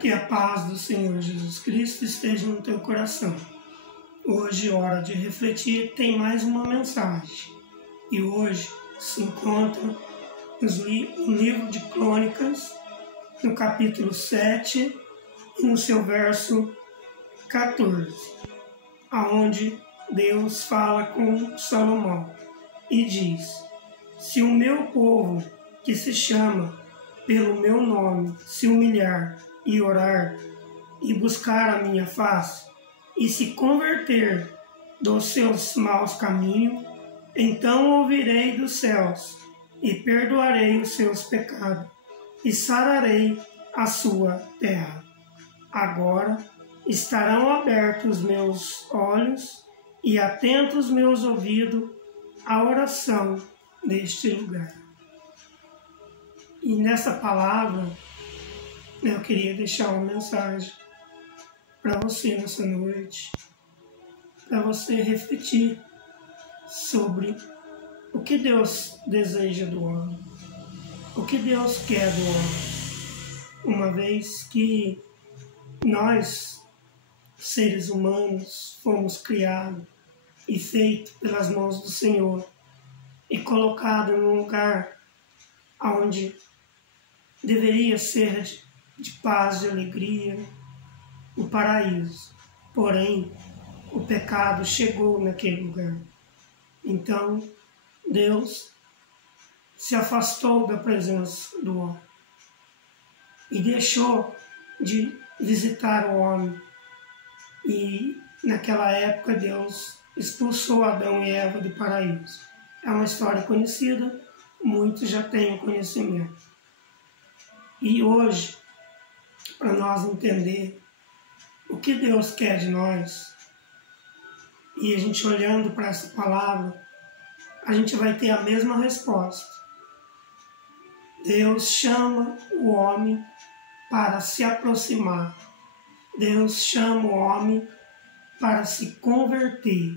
Que a paz do Senhor Jesus Cristo esteja no teu coração. Hoje, hora de refletir, tem mais uma mensagem. E hoje se encontra no livro de Crônicas, no capítulo 7, e no seu verso 14, aonde Deus fala com Salomão e diz: se o meu povo, que se chama pelo meu nome, se humilhar e orar e buscar a minha face e se converter dos seus maus caminhos, então ouvirei dos céus e perdoarei os seus pecados e sararei a sua terra. Agora estarão abertos os meus olhos e atentos os meus ouvidos à oração deste lugar. E nessa palavra, eu queria deixar uma mensagem para você nessa noite, para você refletir sobre o que Deus deseja do homem, o que Deus quer do homem, uma vez que nós, seres humanos, fomos criados e feitos pelas mãos do Senhor e colocados num lugar onde deveria ser de paz, de alegria, o paraíso. Porém, o pecado chegou naquele lugar. Então, Deus se afastou da presença do homem e deixou de visitar o homem. E naquela época Deus expulsou Adão e Eva do paraíso. É uma história conhecida, muitos já têm conhecimento. E hoje, para nós entender o que Deus quer de nós, e a gente olhando para essa palavra, a gente vai ter a mesma resposta. Deus chama o homem para se aproximar. Deus chama o homem para se converter.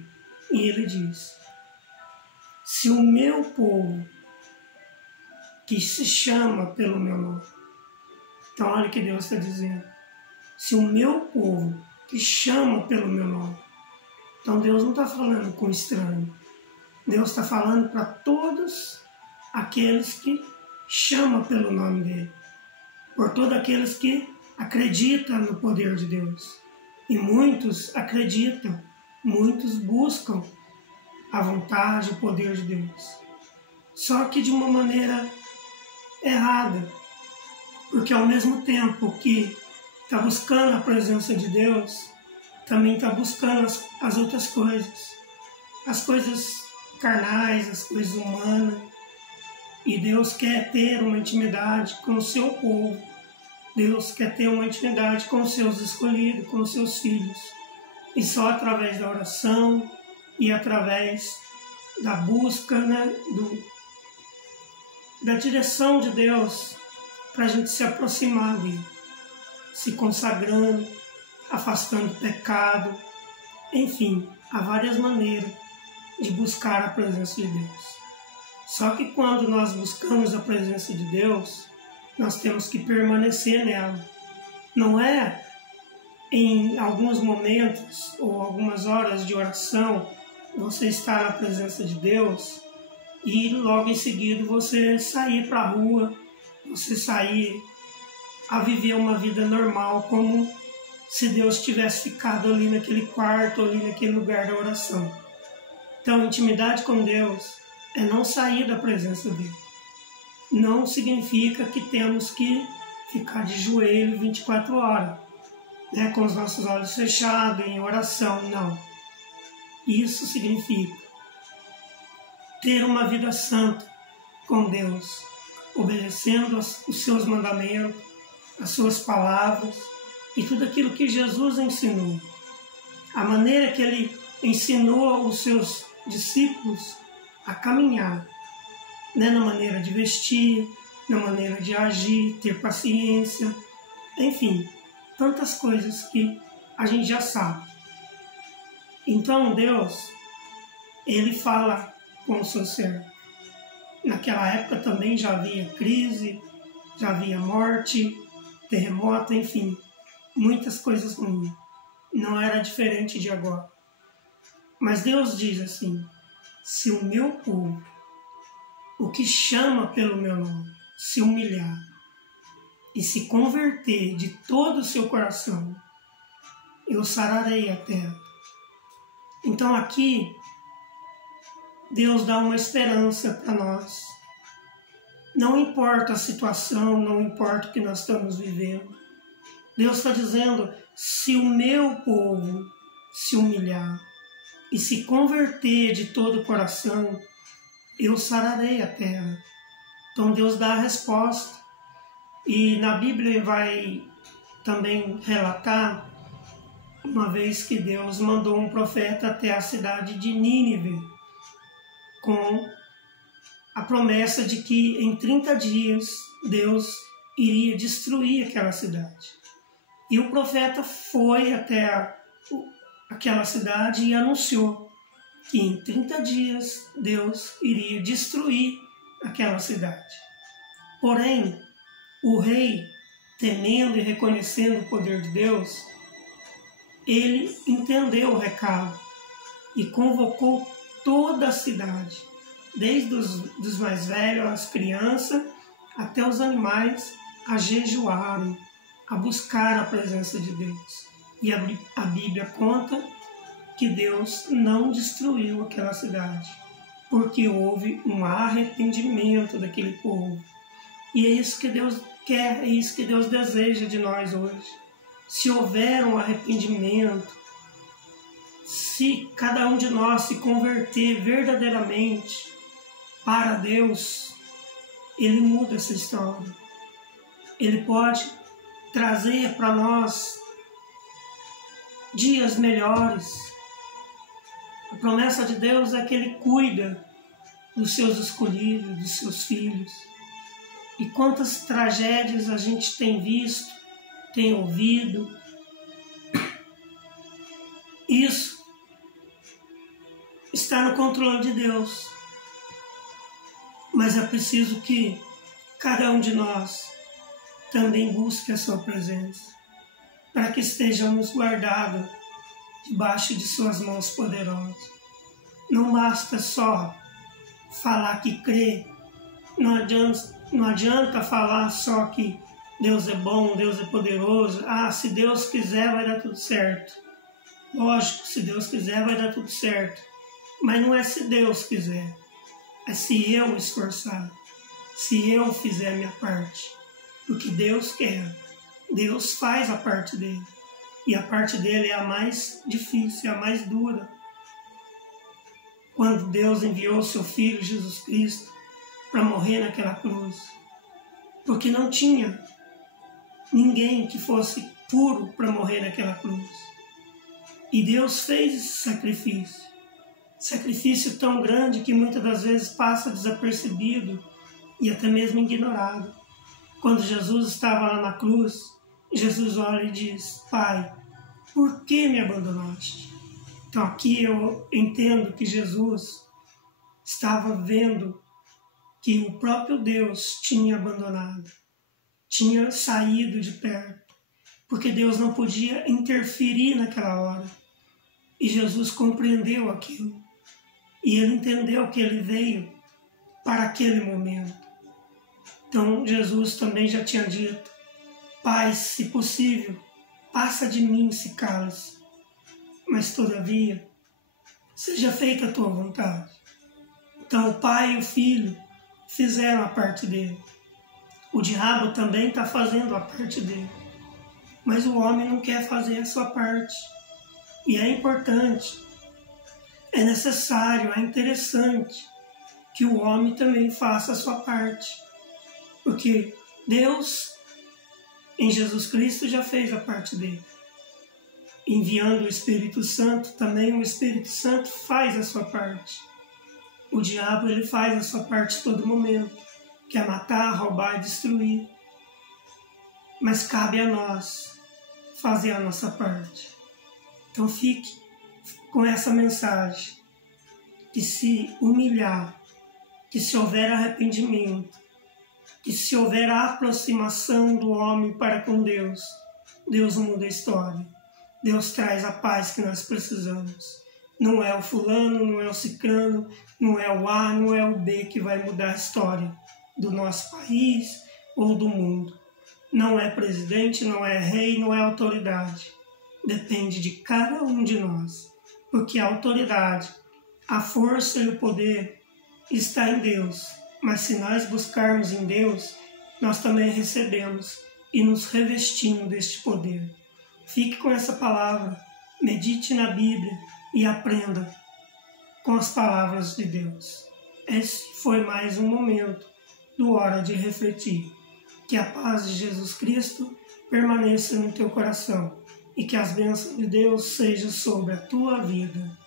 E ele diz: se o meu povo, que se chama pelo meu nome. Então olha o que Deus está dizendo. Se o meu povo, que chama pelo meu nome. Então Deus não está falando com estranho. Deus está falando para todos aqueles que chamam pelo nome dele. Por todos aqueles que acreditam no poder de Deus. E muitos acreditam, muitos buscam a vontade, o poder de Deus. Só que de uma maneira errada. Porque ao mesmo tempo que está buscando a presença de Deus, também está buscando as outras coisas. As coisas carnais, as coisas humanas. E Deus quer ter uma intimidade com o seu povo. Deus quer ter uma intimidade com os seus escolhidos, com os seus filhos. E só através da oração e através da busca, da direção de Deus, para a gente se aproximar dele, se consagrando, afastando o pecado, enfim, há várias maneiras de buscar a presença de Deus. Só que quando nós buscamos a presença de Deus, nós temos que permanecer nela. Não é em alguns momentos ou algumas horas de oração você estar na presença de Deus e logo em seguida você sair para a rua, você sair a viver uma vida normal, como se Deus tivesse ficado ali naquele quarto, ali naquele lugar da oração. Então, intimidade com Deus é não sair da presença dele. Não significa que temos que ficar de joelho 24 horas, com os nossos olhos fechados, em oração, não. Isso significa ter uma vida santa com Deus, obedecendo os seus mandamentos, as suas palavras e tudo aquilo que Jesus ensinou. A maneira que ele ensinou os seus discípulos a caminhar, na maneira de vestir, na maneira de agir, ter paciência, enfim, tantas coisas que a gente já sabe. Então Deus, ele fala com o seu servo. Naquela época também já havia crise, já havia morte, terremoto, enfim. muitas coisas ruins. Não era diferente de agora. Mas Deus diz assim: se o meu povo, o que chama pelo meu nome, se humilhar e se converter de todo o seu coração, eu sararei a terra. Então aqui, Deus dá uma esperança para nós. Não importa a situação, não importa o que nós estamos vivendo. Deus está dizendo: se o meu povo se humilhar e se converter de todo o coração, eu sararei a terra. Então Deus dá a resposta. E na Bíblia vai também relatar uma vez que Deus mandou um profeta até a cidade de Nínive, com a promessa de que em 30 dias Deus iria destruir aquela cidade. E o profeta foi até aquela cidade e anunciou que em 30 dias Deus iria destruir aquela cidade. Porém, o rei, temendo e reconhecendo o poder de Deus, ele entendeu o recado e convocou toda a cidade, desde os mais velhos, as crianças, até os animais, a jejuarem, a buscar a presença de Deus. E a Bíblia conta que Deus não destruiu aquela cidade, porque houve um arrependimento daquele povo. E é isso que Deus quer, é isso que Deus deseja de nós hoje. Se houver um arrependimento, se cada um de nós se converter verdadeiramente para Deus, Ele muda essa história. Ele pode trazer para nós dias melhores. A promessa de Deus é que Ele cuida dos seus escolhidos, dos seus filhos. E quantas tragédias a gente tem visto, tem ouvido. Isso está no controle de Deus. Mas é preciso que cada um de nós também busque a sua presença, para que estejamos guardados debaixo de suas mãos poderosas. Não basta só falar que crê, não adianta falar só que Deus é bom, Deus é poderoso. Se Deus quiser vai dar tudo certo. Lógico, se Deus quiser vai dar tudo certo. Mas não é se Deus quiser, é se eu esforçar, se eu fizer a minha parte. O que Deus quer, Deus faz a parte dele. E a parte dele é a mais difícil, é a mais dura. Quando Deus enviou o seu Filho Jesus Cristo para morrer naquela cruz, porque não tinha ninguém que fosse puro para morrer naquela cruz. E Deus fez esse sacrifício tão grande que muitas das vezes passa desapercebido e até mesmo ignorado. Quando Jesus estava lá na cruz, Jesus olha e diz: Pai, por que me abandonaste? Então aqui eu entendo que Jesus estava vendo que o próprio Deus tinha abandonado, tinha saído de perto, porque Deus não podia interferir naquela hora. E Jesus compreendeu aquilo. E ele entendeu que ele veio para aquele momento. Então Jesus também já tinha dito: Pai, se possível, passa de mim esse cálice, mas todavia, seja feita a tua vontade. Então o Pai e o Filho fizeram a parte dele. O diabo também está fazendo a parte dele. Mas o homem não quer fazer a sua parte. E é importante, é necessário, é interessante que o homem também faça a sua parte. Porque Deus, em Jesus Cristo, já fez a parte dele. Enviando o Espírito Santo, também o Espírito Santo faz a sua parte. O diabo, ele faz a sua parte a todo momento. Quer matar, roubar e destruir. Mas cabe a nós fazer a nossa parte. Então fique com essa mensagem. Que se humilhar, que se houver arrependimento, que se houver aproximação do homem para com Deus, Deus muda a história. Deus traz a paz que nós precisamos. Não é o fulano, não é o cicrano, não é o A, não é o B que vai mudar a história do nosso país ou do mundo. Não é presidente, não é rei, não é autoridade. Depende de cada um de nós, porque a autoridade, a força e o poder está em Deus. Mas se nós buscarmos em Deus, nós também recebemos e nos revestimos deste poder. Fique com essa palavra, medite na Bíblia e aprenda com as palavras de Deus. Esse foi mais um momento do Hora de Refletir. Que a paz de Jesus Cristo permaneça no teu coração e que as bênçãos de Deus sejam sobre a tua vida.